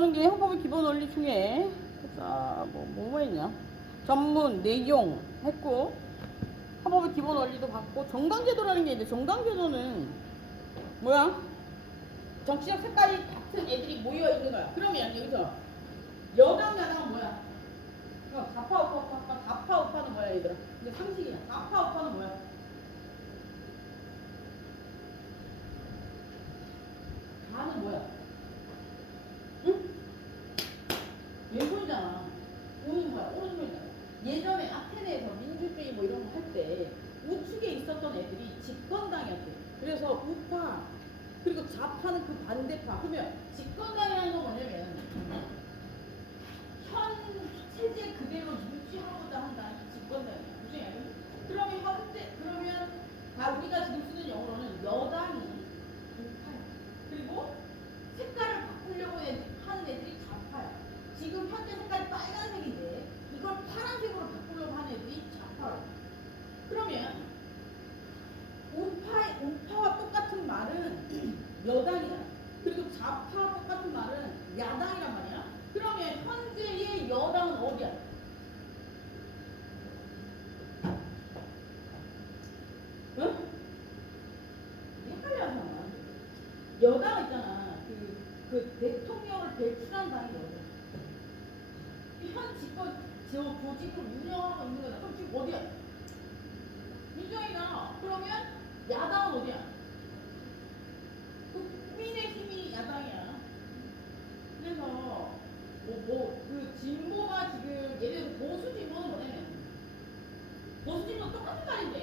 나오는 게 헌법의 기본 원리 중에 자, 뭐가 있냐? 전문, 내용 했고 헌법의 기본 원리도 봤고 정당제도라는 게 있는데 정당제도는 뭐야? 정치적 색깔이 같은 애들이 모여 있는 거야. 그러면 여기서 여당 야당은 뭐야? 좌파 우파 좌파 우파는 뭐야 얘들아? 이게 상식이야. 좌파 우파는 뭐야? 좌는 뭐야? 응? 왼손이잖아. 오는 뭐야? 오른손이잖아. 예전에 아테네에서 민주주의 뭐 이런 거 할 때 우측에 있었던 애들이 집권당이었대. 그래서 우파 그리고 좌파는 그 반대파. 그러면 집권당이라는 건 뭐냐면 현 체제 그대로 유지하고자 한다는 집권당이야. 무슨 얘기야? 그러면 다 우리가 지금 쓰는 영어로는 여당이 우파야. 그리고 색깔을 바꾸려고 하는 애들이 좌파야. 지금 현재 색깔이 빨간색인데 이걸 파란색으로 바꾸려고 하는 애들이 좌파야. 그러면 우파와 똑같은 말은 여당이야. 그리고 좌파와 똑같은 말은 야당이란 말이야. 그러면 현재의 여당은 어디야? 응? 헷갈려 하잖아. 여당 있잖아. 그 대통령을 배출한 당이 여당. 현 집권 조직을 운영하고 있는 거다. 그럼 지금 어디야? 민주당이잖아. 그러면 야당은 어디야? 국민의힘이 야당이야. 그래서 그 진보가 지금 예를 들어서 보수 진보는 뭐냐면 보수 진보는 똑같은 말인데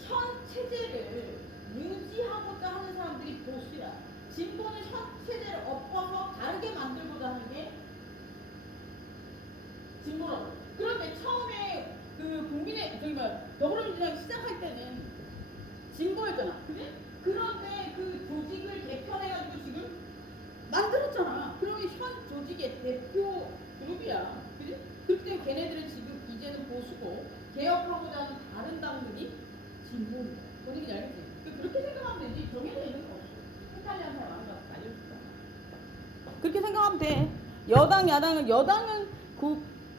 현 체제를 유지하고자 하는 사람들이 보수야. 진보는 현 체제를 엎어서 다르게 만들고자 하는 게 진보라고. 그런데 처음에 더불어민주당이 시작할 때는 진보였잖아. 그지? 그런데 그 조직을 개편해가지고 지금 만들었잖아. 그러면 현 조직의 대표 그룹이야. 그지? 그렇기 때문에 걔네들은 지금 이제는 보수고 개혁하고자 하는 다른 당들이 진보입니다. 뭔 얘기인지 알겠지? 그렇게 생각하면 되지. 정해져 있는 거 없어. 헷갈리는 사람 아니라 알려줄까? 그렇게 생각하면 돼. 여당은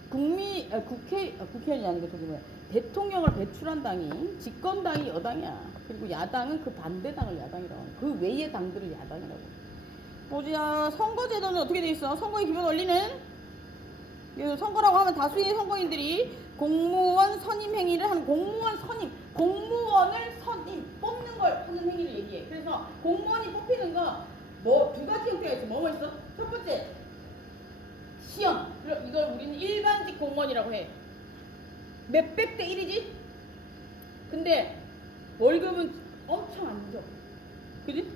국회의원이 아니고 저기 뭐야? 대통령을 배출한 당이 집권당이 여당이야. 그리고 야당은 그 반대당을 야당이라고 하는. 그 외의 당들을 야당이라고. 보자. 선거제도는 어떻게 돼 있어? 선거의 기본 원리는 선거라고 하면 다수의 선거인들이 공무원 선임 행위를 하는 공무원을 뽑는 걸 하는 행위를 얘기해. 그래서 공무원이 뽑히는 거 두 가지 형태가 있어. 뭐가 있어? 첫 번째 시험. 이걸 우리는 일반직 공무원이라고 해. 몇백 대 1이지? 근데 월급은 엄청 안 줘. 그지?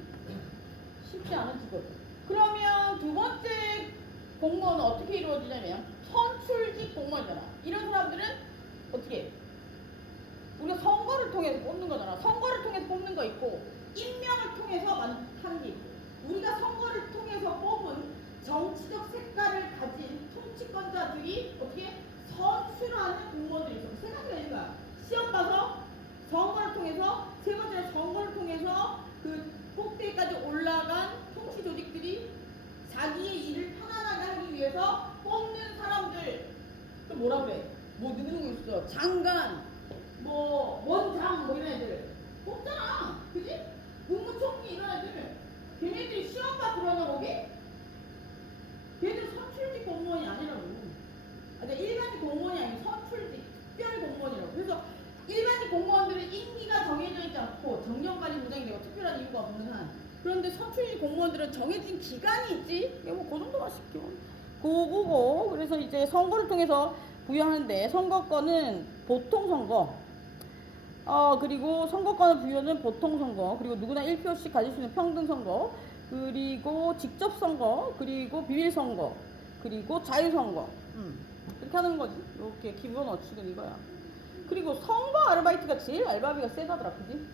쉽지 않은 직업. 그러면 두 번째 공무원은 어떻게 이루어지냐면 선출직 공무원이잖아. 이런 사람들은 어떻게 해? 우리가 선거를 통해서 뽑는 거잖아. 선거를 통해서 뽑는 거 있고 임명을 통해서 하는 게 있고 우리가 선거를 통해서 뽑은 정치적 색깔을 가진 통치권자들이 어떻게 선출하는 공무원들이 있어. 생각해 보니까 시험 봐서 선거를 통해서 세 번째로 선거를 통해서 그 꼭대기까지 올라간 통치 조직들이 자기의 일을 편안하게 하기 위해서 뽑는 사람들. 또 뭐라 그래? 누구 있어? 장관, 원장 이런 애들 뽑잖아. 그지? 국무총리 이런 애들. 걔네들이 시험 봐 들어가냐 거기? 걔들 선출직 공무원이 아니라고. 일반직 공무원이 아니고 선출직 특별 공무원이라고. 그래서 일반직 공무원들은 임기가 정해져 있지 않고 정년까지 보장이 되고 특별한 이유가 없는 한. 그런데 선출직 공무원들은 정해진 기간이 있지. 그 정도만 쉽게. 그거고. 그래서 이제 선거를 통해서 부여하는데 선거권은 보통선거. 그리고 선거권을 부여는 보통선거. 그리고 누구나 1표씩 가질 수 있는 평등선거. 그리고 직접선거. 그리고 비밀선거. 그리고 자유선거. 이렇게 하는 거지. 이렇게 기본 원칙은 이거야. 그리고 선거 아르바이트가 제일 알바비가 세다더라. 그지?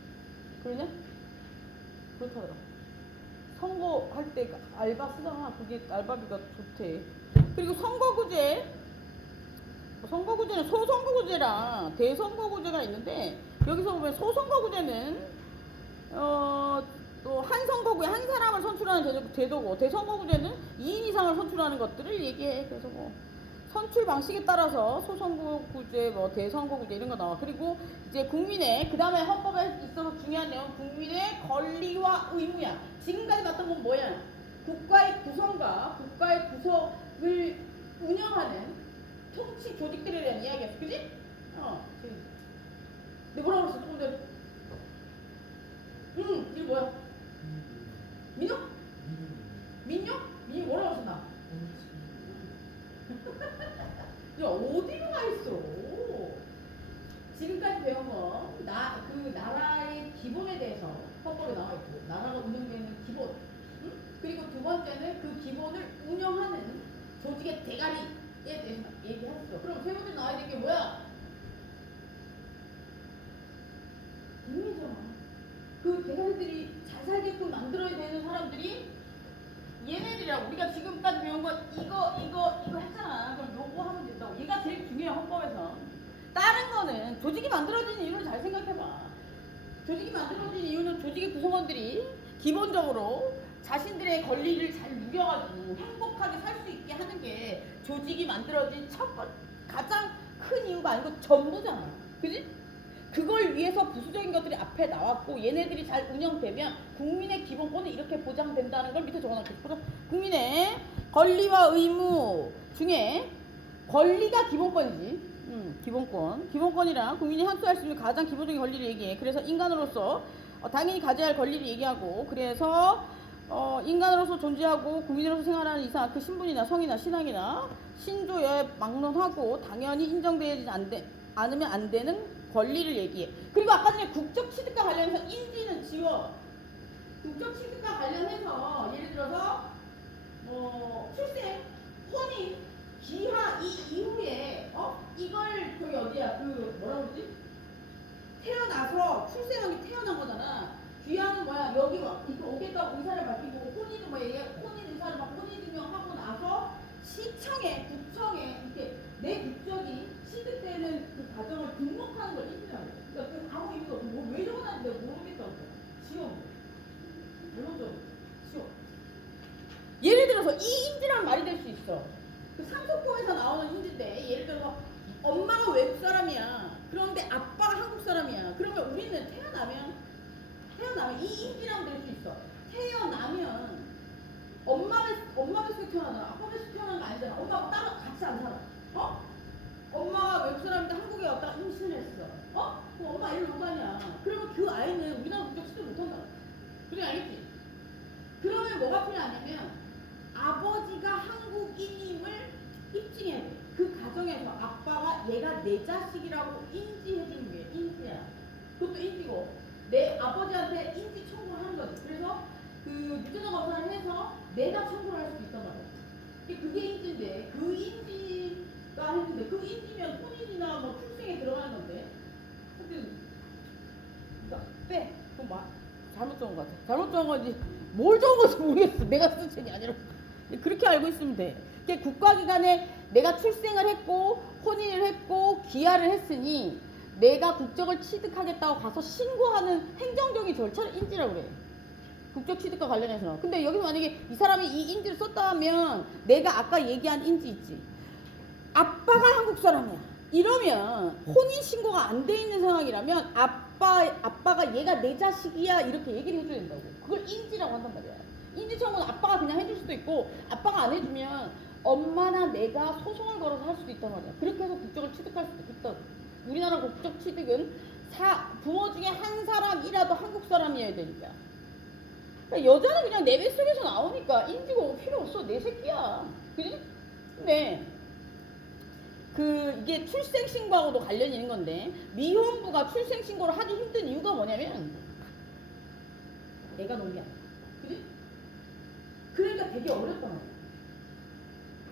그러냐? 그렇다더라. 선거 할 때 알바 쓰잖아. 그게 알바비가 좋대. 그리고 선거구제. 선거구제는 소선거구제랑 대선거구제가 있는데 여기서 보면 소선거구제는 또 한 선거구에 한 사람을 선출하는 제도고 대선거구제는 2인 이상을 선출하는 것들을 얘기해. 그래서 뭐 선출 방식에 따라서 소선거구제, 뭐 대선거구제 이런 거 나와. 그리고 이제 국민의 그 다음에 헌법에 있어서 중요한 내용 국민의 권리와 의무야. 지금까지 봤던 건 뭐야? 국가의 구성과 국가의 구성을 운영하는 통치 조직들에 대한 이야기였어, 그지? 근데 뭐라고 그랬어, 조금 전에? 이거 뭐야? 민요? 민요? 민요 뭐라고 했었나? 야, 어디로 가 있어? 지금까지 배운 거, 그 나라의 기본에 대해서 헌법에 나와 있고, 나라가 운영되는 기본. 응? 그리고 두 번째는 그 기본을 운영하는 조직의 대가리에 대해서 얘기했어. 그럼 세 번째 나와야 될 게 뭐야? 국민이잖아. 그 대가리들이 잘 살게끔 만들어야 되는 사람들이 얘네들이라고. 우리가 지금까지 배운 거 이거 했잖아. 그럼 요거 하면 된다고. 얘가 제일 중요해, 헌법에서. 다른 거는 조직이 만들어진 이유를 잘 생각해봐. 조직이 만들어진 이유는 조직의 구성원들이 기본적으로 자신들의 권리를 잘 누려가지고 행복하게 살 수 있게 하는 게 조직이 만들어진 가장 큰 이유가 아니고 전부잖아. 그지? 그걸 위해서 부수적인 것들이 앞에 나왔고 얘네들이 잘 운영되면 국민의 기본권은 이렇게 보장된다는 걸 밑에 적어놨겠죠. 국민의 권리와 의무 중에 권리가 기본권이지. 기본권이랑 국민이 향수할 수 있는 가장 기본적인 권리를 얘기해. 그래서 인간으로서 당연히 가져야 할 권리를 얘기하고, 그래서 인간으로서 존재하고 국민으로서 생활하는 이상 그 신분이나 성이나 신앙이나 신조에 막론하고 당연히 인정되지 않으면 안 되는 권리를 얘기해. 그리고 아까 전에 국적 취득과 관련해서 인지는 지워. 국적 취득과 관련해서 예를 들어서 출생, 혼인, 기하 이 이후에 이걸 저기 어디야 그 뭐라 그러지? 태어나서 태어난 거잖아. 귀하는 뭐야? 여기 이거 오겠다고 의사를 밝히고 혼인은 뭐야? 얘 혼인 의사를 막 혼인 증명하고 나서 시청에 구청에 이렇게 내 국적이 취득되는 그 과정을 등록하는 걸 인지하는 거야. 그러니까 아무 의미가 없고 왜 적어놨는지 내가 모르겠다고. 지워. 잘못적으로 지워. 예를 들어서 이 인지란 말이 될 수 있어. 그 상속법에서 나오는 인지인데 예를 들어서 엄마가 외국 사람이야. 그런데 아빠가 한국 사람이야. 그러면 우리는 태어나면 이 인지랑 될 수 있어. 태어나면 엄마 뱃속에 태어나잖아. 아빠 뱃속에 태어난 거 아니잖아. 엄마가 따로 같이 안 살아. 엄마가 외국 사람인데 한국에 왔다 임신했어. 그럼 엄마 일로 온 거 아니야. 그러면 그 아이는 우리나라 국적 취득 못한다. 그래 알겠지? 그러면 뭐가 필요하냐면 아버지가 한국인임을 입증해야 돼. 그 가정에서 아빠가 얘가 내 자식이라고 인지해주는 게 인지야. 그것도 인지고 내 아버지한테 인지 청구를 하는 거지. 그래서 그 유전자 검사를 해서 내가 청구를 할 수도 있단 말이야. 그게 인지인데 그 인지가 했는데 그 인지면 혼인이나 뭐 출생에 들어가는 건데 하여튼 빼. 그럼 잘못 적은 거 같아. 잘못 적은 건지 뭘 적은 건지 모르겠어. 내가 쓴 책이 아니라. 그렇게 알고 있으면 돼. 국가기관에 내가 출생을 했고 혼인을 했고 기하를 했으니 내가 국적을 취득하겠다고 가서 신고하는 행정적인 절차를 인지라고 그래. 국적 취득과 관련해서. 근데 여기서 만약에 이 사람이 이 인지를 썼다 하면 내가 아까 얘기한 인지 있지. 아빠가 한국 사람이야. 이러면 혼인 신고가 안 돼 있는 상황이라면 아빠가 얘가 내 자식이야 이렇게 얘기를 해줘야 된다고. 그걸 인지라고 한단 말이야. 인지 청구는 아빠가 그냥 해줄 수도 있고 아빠가 안 해주면 엄마나 내가 소송을 걸어서 할 수도 있단 말이야. 그렇게 해서 국적을 취득할 수도 있다고. 우리나라 국적 취득은 부모 중에 한 사람이라도 한국 사람이어야 되니까. 그러니까 여자는 그냥 내 뱃속에서 나오니까 인지가 필요 없어. 내 새끼야. 그지? 근데 이게 출생신고하고도 관련이 있는 건데 미혼부가 출생신고를 하기 힘든 이유가 뭐냐면 애가 놓은 게 아니야. 그지? 그러니까 되게 어렵단 말이야.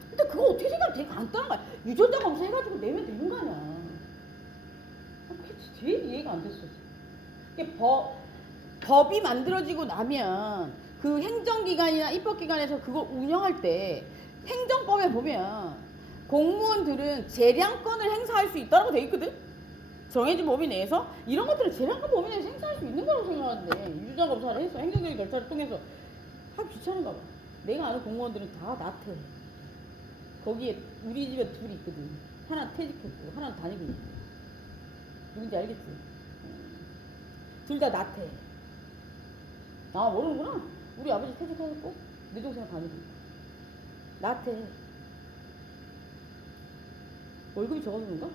근데 그거 어떻게 생각하면 되게 간단한 거야. 유전자 검사해가지고 내면 되는 거 아니야. 그게 제일 이해가 안 됐어. 법이 만들어지고 나면 그 행정기관이나 입법기관에서 그걸 운영할 때 행정법에 보면 공무원들은 재량권을 행사할 수 있다고 돼 있거든. 정해진 범위 내에서 이런 것들을 제한된 범위 내에서 행사할 수 있는 거라고 생각하는데 유주장 검사를 해서 행정적인 절차를 통해서 하기 귀찮은가 봐. 내가 아는 공무원들은 다 나태. 거기에 우리 집에 둘이 있거든. 하나 퇴직했고 하나는 다니고 있고. 누군지 알겠지? 둘 다 나태. 아 모르는구나. 우리 아버지 퇴직하셨고 내 동생은 다니고 있고. 나태. 월급이 적어서 그런가?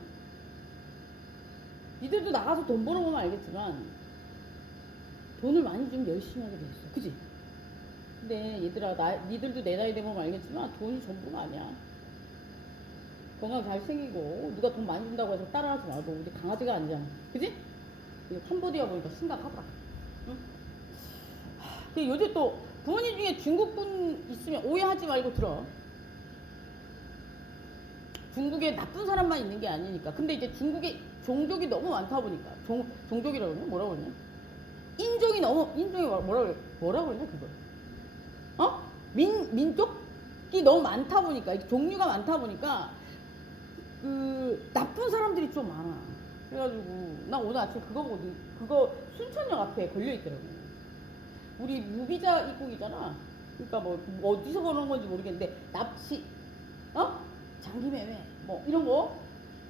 니들도 나가서 돈 벌어보면 알겠지만 돈을 많이 좀 열심히 하게 돼 있어. 그지? 근데 얘들아 니들도 내 나이 되면 알겠지만 돈이 전부가 아니야. 건강 잘생기고 누가 돈 많이 준다고 해서 따라하지 말고 우리 강아지가 아니잖아. 그지? 이거 캄보디아 보니까 심각하다. 응? 요즘 또 부모님 중에 중국분 있으면 오해하지 말고 들어. 중국에 나쁜 사람만 있는 게 아니니까. 근데 이제 중국에 종족이 너무 많다 보니까 종족이라고 그러냐? 뭐라고 그러냐? 인종이 뭐라고 그러냐 그걸? 민족이 너무 많다 보니까 종류가 많다 보니까 그 나쁜 사람들이 좀 많아. 그래가지고 나 오늘 아침 그거 보고 그거 순천역 앞에 걸려 있더라고. 우리 무비자 입국이잖아. 그러니까 뭐 어디서 그런 건지 모르겠는데 납치, 장기매매 뭐 이런 거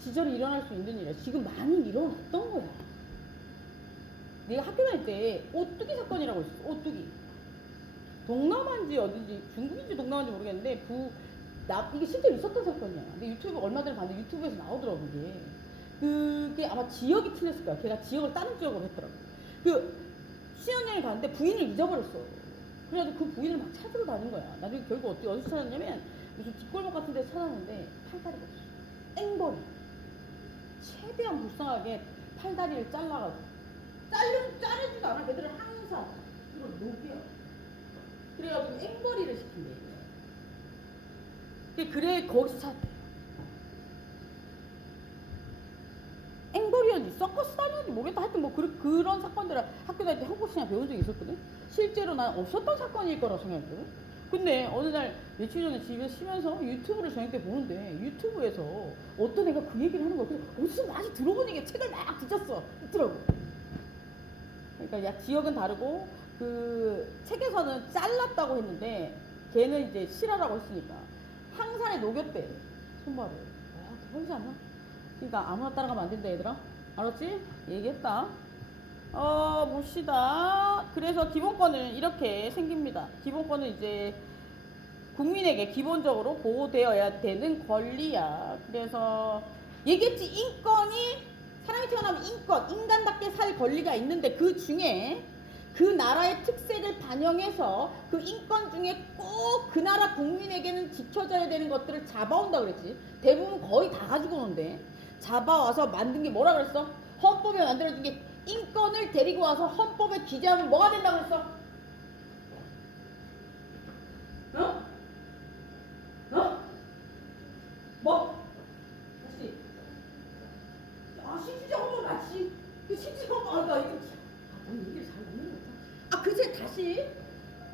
지절이 일어날 수 있는 일이야. 지금 많이 일어났던 거야. 내가 학교 다닐 때 오뚜기 사건이라고 있었어. 오뚜기. 동남아인지 어딘지 중국인지 동남아인지 모르겠는데 이게 실제로 있었던 사건이야. 근데 유튜브 얼마 전에 봤는데 유튜브에서 나오더라고 그게 아마 지역이 틀렸을 거야. 걔가 지역을 다른 지역으로 했더라고. 수영여행 갔는데 부인을 잊어버렸어. 그래가지고 그 부인을 막 찾으러 다닌 거야. 나중에 결국 어디서 찾았냐면 무슨 뒷골목 같은 데서 찾았는데 팔다리가 없어. 앵벌이. 최대한 불쌍하게 팔다리를 잘라가지고 자르지도 않아. 걔들은 항상 이걸 녹여. 그래가지고 앵벌이를 시킨대. 그래 거기서 찾대. 앵벌이었지 서커스 다녔는지 모르겠다. 하여튼 뭐 그런 사건들을 학교 다닐 때 한국시나 배운 적이 있었거든. 실제로 난 없었던 사건일 거라고 생각했거든. 근데 어느 날 며칠 전에 집에서 쉬면서 유튜브를 저녁 때 보는데 유튜브에서 어떤 애가 그 얘기를 하는 거야. 그래서 어디서 많이 들어보니까 책을 막 뒤졌어. 있더라고. 그러니까 야 지역은 다르고 그 책에서는 잘랐다고 했는데 걔는 이제 실화라고 했으니까 항산에 녹였대. 손발을. 대박이지 않나? 그러니까 아무나 따라가면 안 된다 얘들아. 알았지? 얘기했다. 봅시다. 그래서 기본권은 이렇게 생깁니다. 기본권은 이제 국민에게 기본적으로 보호되어야 되는 권리야. 그래서 얘기했지. 사람이 태어나면 인간답게 살 권리가 있는데 그 중에 그 나라의 특색을 반영해서 그 인권 중에 꼭 그 나라 국민에게는 지켜져야 되는 것들을 잡아온다 그랬지. 대부분 거의 다 가지고 오는데 잡아와서 만든 게 뭐라 그랬어? 헌법에 만들어진 게 인권을 데리고 와서 헌법에 기재하면 뭐가 된다고 그랬어? 뭐? 다시. 실질적 헌법 맞지? 그 실질적 헌법 이거 뭔 얘기를 잘 모르는 거야. 그치 다시.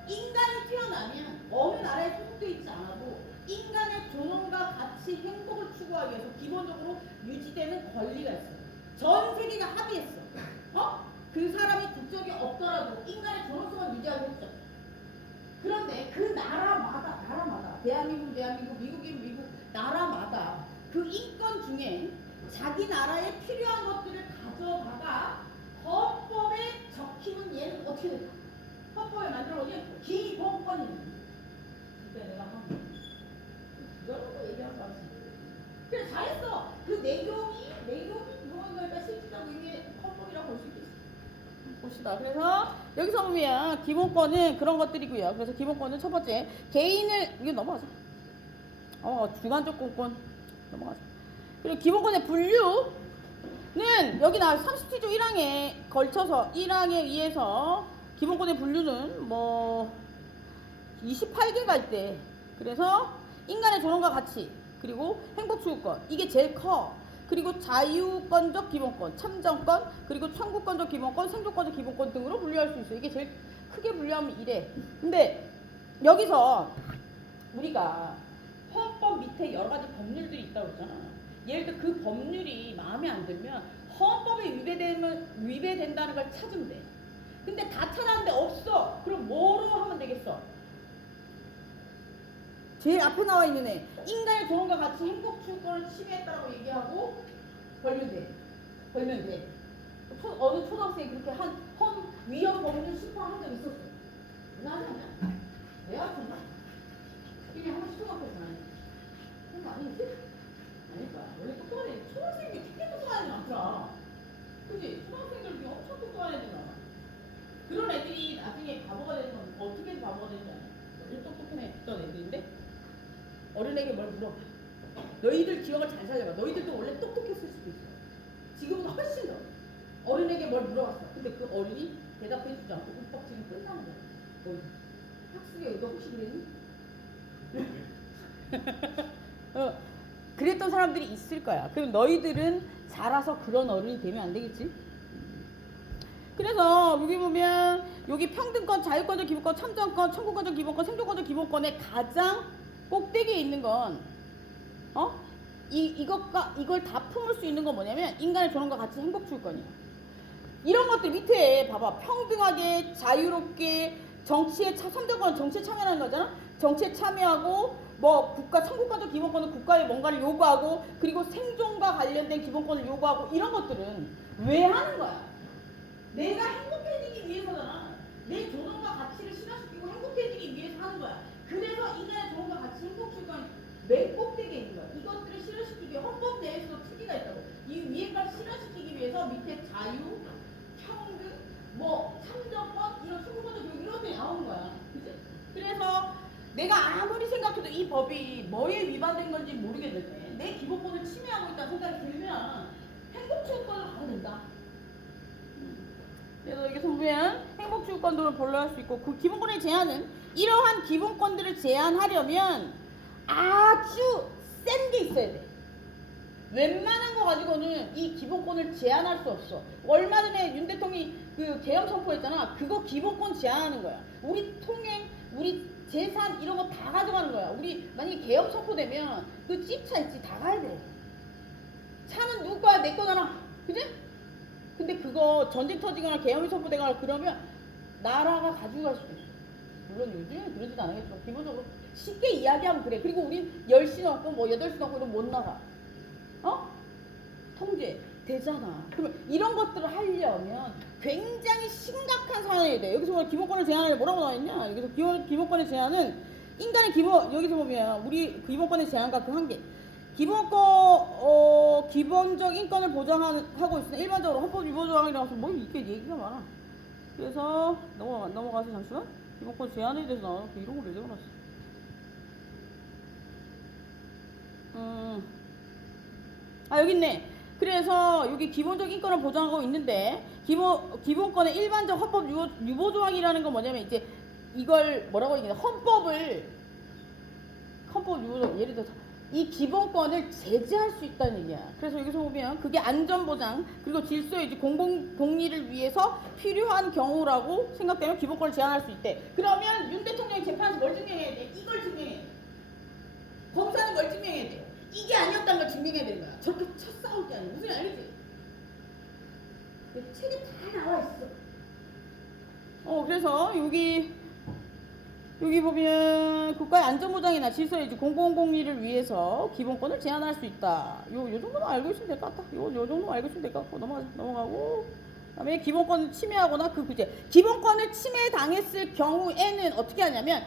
인간이 태어나면 어느 나라에 소속되어 있지 않아도 인간의 존엄과 가치, 행복을 추구하기 위해서 기본적으로 유지되는 권리가 있어요. 전 세계가 합의했어. 그 사람이 국적이 없더라도 인간의 존엄성을 유지하고 했죠. 그런데 그 나라마다 대한민국, 미국이면 미국 나라마다 그 인권 중에 자기 나라에 필요한 것들을 가져다가 헌법에 적히는 얘는 어떻게 될까? 헌법에 만들어놓은 기본권입니다. 그때 내가 그거라고 얘기하는 거 같지. 그래 잘했어. 그 내용이 그런 거니까 실질적으로 이게 헌법이라고 볼 수 있겠어. 봅시다. 그래서 여기서 보면 기본권은 그런 것들이고요. 그래서 기본권은 첫 번째 개인을 이거 넘어가자. 주관적 공권 넘어가자. 그리고 기본권의 분류는 여기 나와 37조 1항에 걸쳐서 1항에 의해서 기본권의 분류는 뭐 28개가 있대. 그래서 인간의 존엄과 가치 그리고 행복추구권 이게 제일 커. 그리고 자유권적 기본권, 참정권, 그리고 청구권적 기본권, 생존권적 기본권 등으로 분류할 수 있어. 이게 제일 크게 분류하면 이래. 근데 여기서 우리가 헌법 밑에 여러 가지 법률들이 있다고 했잖아. 예를 들어 그 법률이 마음에 안 안 들면 헌법에 위배된다는 걸 찾으면 돼. 근데 다 찾았는데 없어. 그럼 뭐로 하면 되겠어? 제일 앞에 나와 있는 애. 인간의 조롱과 같이 행복 추구를 침해했다고 얘기하고 걸면 돼. 걸면 돼. 어느 초등학생이 그렇게 한 위헌 법률 심판한 적 있었어. 나지 않냐? 내가 같은가? 이게 한 번씩 초등학교에서 나니. 그런 거 아니겠지? 아닐 거야. 원래 똑똑한 애, 초등학생이 특히 똑똑한 애는 많더라. 그치? 초등학생들 중에 엄청 똑똑한 애들 많아. 그런 애들이 나중에 바보가 되는 건 어떻게 바보가 되는지 아냐? 원래 똑똑한 애들인데 어린애에게 뭘 물어봐. 너희들 기억을 잘 살려봐. 너희들도 원래 똑똑했을 수도 있어. 지금보다 훨씬 더. 어린애에게 뭘 물어봤어. 근데 그 어린이 대답해주지 않고 윽박지금 끝나는 거야. 너희 학습의 의도 혹시 그랬니? 그랬던 사람들이 있을 거야. 그럼 너희들은 자라서 그런 어른이 되면 안 되겠지? 그래서 여기 보면 여기 평등권, 자유권적 기본권, 참정권, 청구권적 기본권, 생존권적 기본권의 가장 꼭대기에 있는 건 이걸 다 품을 수 있는 건 뭐냐면 인간의 조롱과 같이 행복 추구권이야. 이런 것들 밑에 봐봐. 평등하게 자유롭게 정치에 3대권 정치에 참여하는 거잖아. 정치에 참여하고 뭐 국가 청구권적 기본권은 국가에 뭔가를 요구하고 그리고 생존과 관련된 기본권을 요구하고 이런 것들은 왜 하는 거야? 내가 행복해지기 위해서잖아. 내 조롱과 가치를 실현시키고 행복해지기 위해서 하는 거야. 그래서 인간의 조롱과 가치 행복 추구권이 맨 꼭대기에 있는 거야. 이것들을 실현시키기 위해 헌법 내에서도 특기가 있다고. 이 위에까지 실현시키기 위해서 밑에 자유, 평등, 뭐 참정권 이런 청구권적 교육 이런 것들이 나오는 거야. 그치? 그래서 내가 아무리 생각해도 이 법이 뭐에 위반된 건지 모르게 될 때 내 기본권을 침해하고 있다는 생각이 들면 행복추구권을 가야 된다. 그래서 여기서 보면 행복추구권도 본래할 수 있고 그 기본권의 제한은 이러한 기본권들을 제한하려면 아주 센 게 있어야 돼. 웬만한 거 가지고는 이 기본권을 제한할 수 없어. 얼마 전에 윤 대통령이 그 계엄 선포했잖아. 그거 기본권 제한하는 거야. 우리 통행, 우리 재산 이런 거 다 가져가는 거야. 우리 만약에 계엄 선포되면 그 찝차 있지 다 가야 돼. 차는 누구 거야? 내 거잖아. 그지? 근데 그거 전쟁 터지거나 계엄이 선포되거나 그러면 나라가 가지고 갈 수도 있어. 물론 요즘은 그러지도 않겠지만 기본적으로 쉽게 이야기하면 그래. 그리고 우린 10시 넘고 뭐 8시 넘고 이러면 못 나가. 통제 되잖아. 그러면 이런 것들을 하려면 굉장히 심각한 상황이 돼. 여기서 뭐 기본권을 제한하려 뭐라고 나와있냐? 여기서 기본권의 제한은 인간의 여기서 보면 우리 기본권의 제한과 그 한계. 기본적 인권을 보장하고 있으나 일반적으로 헌법 위반 조항이라서 뭐 이게 얘기가 많아. 그래서 넘어가서 잠시만. 기본권 제한에 대해서 나와놓고 이런 걸 왜 적어놨어? 여기 있네. 그래서 여기 기본적 인권을 보장하고 있는데 기본권의 일반적 헌법 유보 조항이라는 건 뭐냐면 이제 이걸 뭐라고 얘기해? 헌법 유보 조항 예를 들어서 이 기본권을 제재할 수 있다는 얘기야. 그래서 여기서 보면 그게 안전보장 그리고 질서의 유지 공공리를 위해서 필요한 경우라고 생각되면 기본권을 제한할 수 있대. 그러면 윤 대통령이 재판에서 뭘 증명해야 돼? 이걸 증명해야 돼. 검사는 뭘 증명해야 돼? 이게 아니었다는 걸 증명해야 되는 거야. 저렇게 쳐 싸울 게 아니야. 무슨 알겠지? 책에 다 나와 있어. 그래서 여기 보면 국가의 안전보장이나 질서유지 공공공리를 위해서 기본권을 제한할 수 있다. 요 정도만 알고 있으면 될 것 같다. 요 정도만 알고 있으면 될 것 같고 넘어가고 그다음에 기본권을 침해하거나 그 구제. 기본권을 침해당했을 경우에는 어떻게 하냐면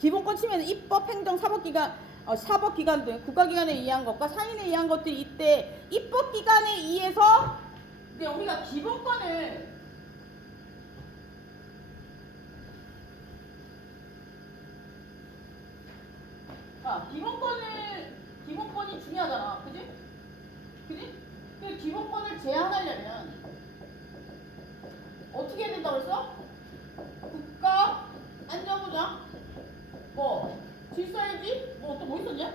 기본권 침해는 입법, 행정, 사법기관 등 국가기관에 의한 것과 상인에 의한 것들이 이때 입법기관에 의해서 우리가 기본권이 중요하잖아. 그지? 그 기본권을 제한하려면 어떻게 해야 된다고 그랬어? 국가 안전보장 질서유지 또 있었냐?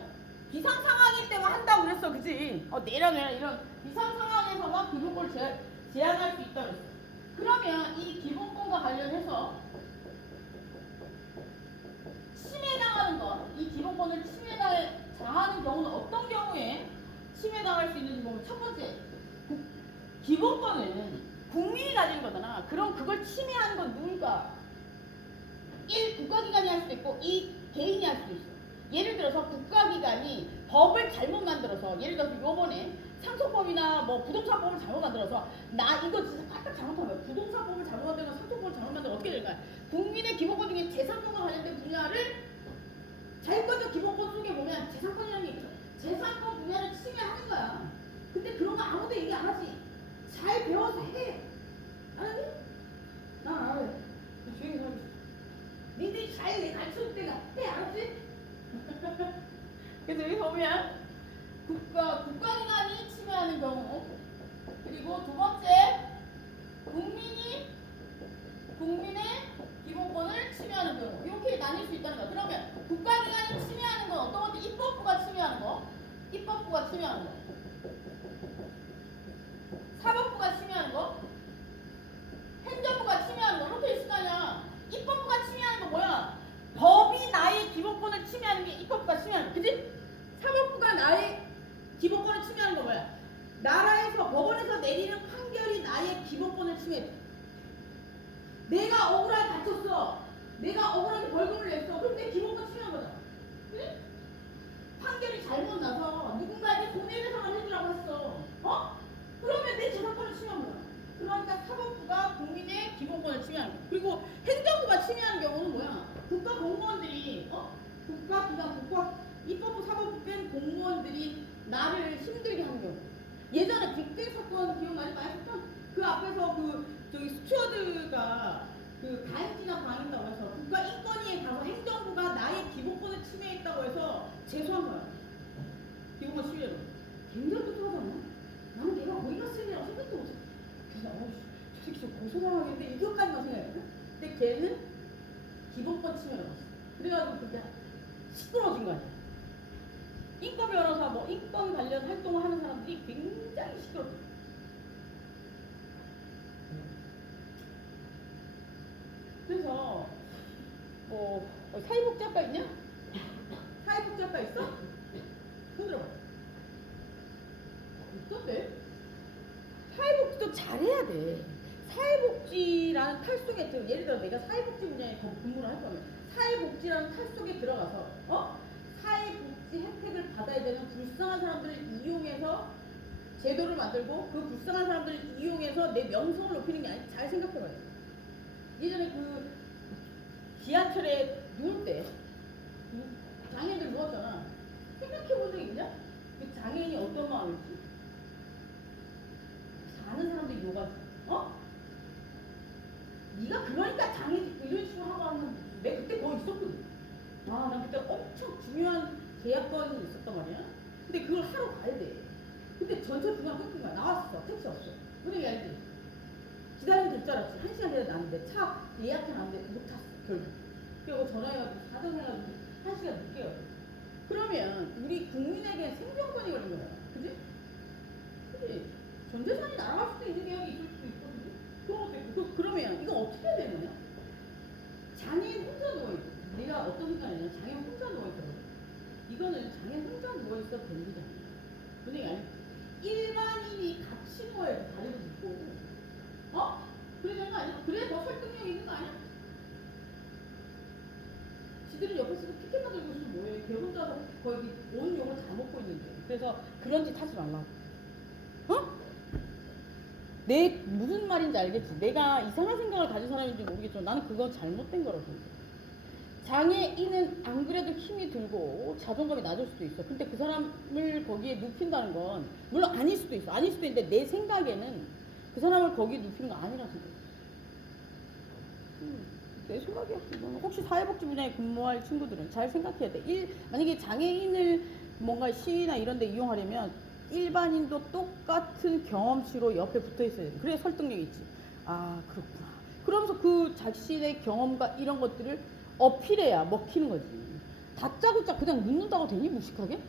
비상상황일 때만 한다고 그랬어. 그지? 내려내라 이런 비상상황에서만 기본권을 제한할 수 있다고 그랬어. 그러면 이 기본권과 관련해서 침해당하는 것, 이 기본권을 당하는 경우는 어떤 경우에 침해당할 수 있는지 보면 첫 번째, 기본권은 국민이 가진 거잖아. 그럼 그걸 침해하는 건 누굴까? 1. 국가기관이 할 수도 있고 2. 개인이 할 수도 있어. 예를 들어서 국가기관이 법을 잘못 만들어서, 예를 들어서 요번에 상속법이나 뭐 부동산법을 잘못 만들어서, 나 이거 진짜 깜짝 잘못하면 부동산법을 잘못 만들고 상속법을 잘못 만들면 어떻게 될까? 국민의 기본권 중에 재산권과 관련된 분야를, 자유권적 기본권 속에 보면 재산권이라는 게 있죠. 재산권 분야를 침해하는 거야. 근데 그런 거 아무도 얘기 안 하지. 잘 배워서 해. 알았니? 난 알아요. 조용히 살고 싶어. 니들이 잘 가르쳐줄 때가 해. 알았지? 그래서 여기 보면 국가기관이 침해하는 경우, 그리고 두 번째 국민의 기본권을 침해하는 경우, 이렇게 나뉠 수 있다는 거야. 그러면 국가기관이 침해하는 건 어떤 건지, 입법부가 침해하는 거, 사법부가 침해하는 거, 행정부가 침해하는 거, 이렇게 있을 거 아니야. 입법부가 침해하는 거 뭐야? 법이 나의 기본권을 침해하는 게 입법부가 침해하는 거, 그지? 사법부가 나의 기본권을 침해하는 거 뭐야? 나라에서, 법원에서 내리는 판결이 나의 기본권을 침해해. 내가 억울하게 다쳤어. 내가 억울하게 벌금을 냈어. 그럼 내 기본권 침해한 거잖아. 그지? 판결이 잘못 나서 누군가에게 손해배상을 해주라고 했어. 그러면 내 재산권을 침해한 거야. 그러니까 사법부가 국민의 기본권을 침해하는 거야. 그리고 행정부가 침해하는 경우는 뭐야? 국가 공무원들이, 입법부, 사법부 뺀 공무원들이 나를 힘들게 하는 경우. 예전에 빅딜 사건 기억나지? 많이 했던? 그 앞에서 저기 스튜어드가 가해지나 당했다고 해서 국가인권위에 가서 행정부가 나의 기본권을 침해했다고 해서 제소한 거야. 기본권 침해로. 굉장히 똑똑하잖아. 나는 걔가 거기 갔을 일이라고 생각도 못해. 그래서 저 새끼 좀 고소당하겠는데 이것까지만 생각했거든. 근데 걔는 기본권 침해를 받았어. 그래가지고 그게 시끄러워진 거 아니야. 인권 변호사, 뭐 인권 관련 활동을 하는 사람들이 굉장히 시끄럽다. 그래서 사회복지학과 있냐? 사회복지학과 있어? 손 들어봐. 있던데? 사회복지도 잘해야 돼. 사회복지라는 탈 속에 예를 들어 내가 사회복지 분야에 근무를 할 거면 사회복지라는 탈 속에 들어가서 사회복지 혜택을 받아야 되는 불쌍한 사람들을 이용해서 제도를 만들고, 그 불쌍한 사람들을 이용해서 내 명성을 높이는 게 아니라, 잘 생각해봐요. 예전에 지하철에 누울 때 장애인들 누웠잖아. 생각해본 적이 있냐? 그 장애인이 어떤 마음일지. 사는 사람들이 욕하지. 네가 그러니까 장애인 이런 식으로 하고 하는. 내가 그때 거기 있었거든. 난 그때 엄청 중요한 계약건이 있었단 말이야. 근데 그걸 하러 가야 돼. 근데 전철 중간 끊긴 거야. 나왔어. 택시 없어. 분위기 알지? 기다리면 될 줄 알았지. 1시간 기다려 놨는데 차 예약해놨는데 못 탔어. 결국. 그리고 전화해가지고 사정해가지고 1시간 늦게 가고. 그러면 우리 국민에게 생존권이 걸린 거야. 그지? 그지? 전 재산이 날아갈 수도 있는 계약이 있을 수도 있거든요. 그런 것도 있고. 그러면 이거 어떻게 해야 되는 거냐? 장애인 혼자 누워있어. 내가 어떤 생각이냐면 장애인 혼자 누워있어. 이거는 장애인 혼자 누워있어도 되는 거잖아. 분명히 아니. 일반인이 같이 누워야지. 다리도 묶고. 그래 되는 거 아니야? 그래 더 설득력 있는 거 아니야? 지들은 옆에서 피켓만 들고 있으면 뭐해. 걔 혼자서 거의 온 욕을 다 먹고 있는데. 그래서 그런 짓 하지 말라고. 내 무슨 말인지 알겠지? 내가 이상한 생각을 가진 사람인지 모르겠지만 나는 그건 잘못된 거라고 생각해. 장애인은 안 그래도 힘이 들고 자존감이 낮을 수도 있어. 근데 그 사람을 거기에 눕힌다는 건 물론 아닐 수도 있어. 아닐 수도 있는데 내 생각에는 그 사람을 거기에 눕힌 거 아니라고 생각해. 내 생각이야. 혹시 사회복지 분야에 근무할 친구들은 잘 생각해야 돼. 만약에 장애인을 뭔가 시위나 이런 데 이용하려면 일반인도 똑같은 경험치로 옆에 붙어 있어야 돼. 그래야 설득력이 있지. 아, 그렇구나. 그러면서 그 자신의 경험과 이런 것들을 어필해야 먹히는 거지. 다짜고짜 그냥 묻는다고 되니? 무식하게?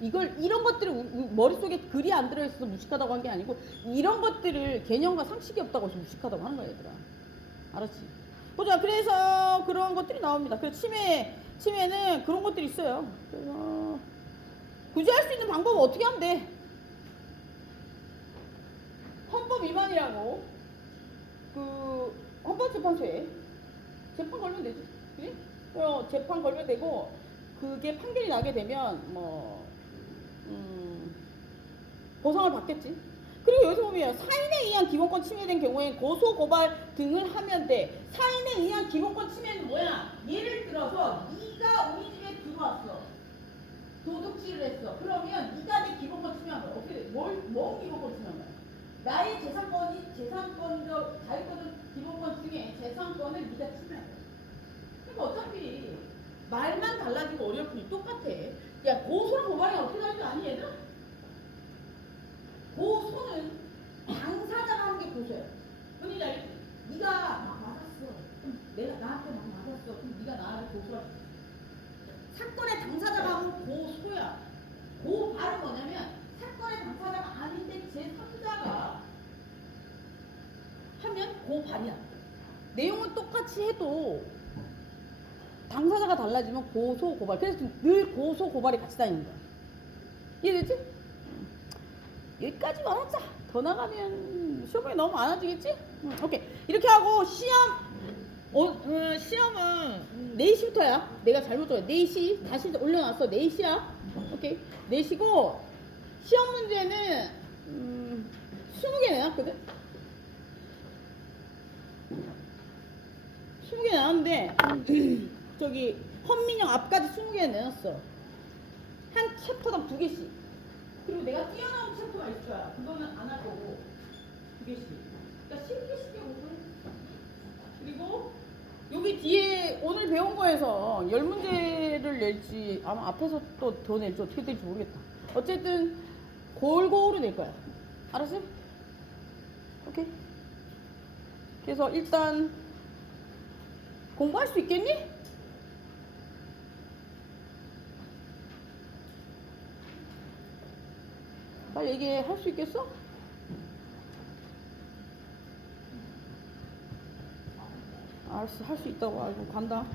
이런 것들을 머릿속에 글이 안 들어있어서 무식하다고 한 게 아니고, 이런 것들을 개념과 상식이 없다고 해서 무식하다고 하는 거야, 얘들아. 알았지? 보자. 그래서 그런 것들이 나옵니다. 그래서 치매는 그런 것들이 있어요. 그래서 구제할 수 있는 방법은 어떻게 하면 돼? 헌법 위반이라고 그 헌법재판소에 재판 걸면 되지. 그지? 재판 걸면 되고 그게 판결이 나게 되면 뭐 보상을 받겠지. 그리고 여기서 보면 사인에 의한 기본권 침해된 경우엔 고소 고발 등을 하면 돼. 사인에 의한 기본권 침해는 뭐야? 예를 들어서 네가 우리 집에 들어왔어. 도둑질을 했어. 그러면 네가 내 기본권 침해한 거야. 어떻게 돼? 뭐 기본권 침해한 거야? 나의 재산권적 자유권 기본권 중에 재산권을 네가 침해한 거야. 그러니까 어차피 말만 달라지고 어려울 뿐이 똑같아. 야, 고소랑 고발이 어떻게 다른지 아니 얘들아? 고소는 당사자가 하는 게 고소야. 뭔지 알지? 네가 막 맞았어. 그럼 내가 나한테 막 맞았어. 그럼 네가 나를 고소할 수 있어. 사건의 당사자가 하면 고소야. 고발은 뭐냐면 사건의 당사자가 아닌데 제3자가 하면 고발이야. 내용은 똑같이 해도 당사자가 달라지면 고소 고발. 그래서 늘 고소 고발이 같이 다니는 거야. 이해되지? 여기까지만 하자. 더 나가면 시험이 너무 많아지겠지? 오케이. 이렇게 하고 시험은 4시부터야. 내가 잘못 줬어. 4시 다시 올려놨어. 4시야. 오케이. 4시고 시험 문제는 20개 내놨거든. 20개 나왔는데 저기 헌민형 앞까지 20개 내놨어. 한 챕터당 2개씩. 그리고 내가 뛰어나온 챕터가 있을 거야. 그거는 안 할 거고 2개씩. 그러니까 10개씩 해보고. 그리고 여기 뒤에 오늘 배운 거에서 10문제를 낼지 아마 앞에서 또 더 낼지 어떻게 될지 모르겠다. 어쨌든 골고루 낼 거야. 알았어? 오케이. 그래서 일단 공부할 수 있겠니? 빨리 얘기할 수 있겠어? 알았어, 할 수 있다고 알고 간다.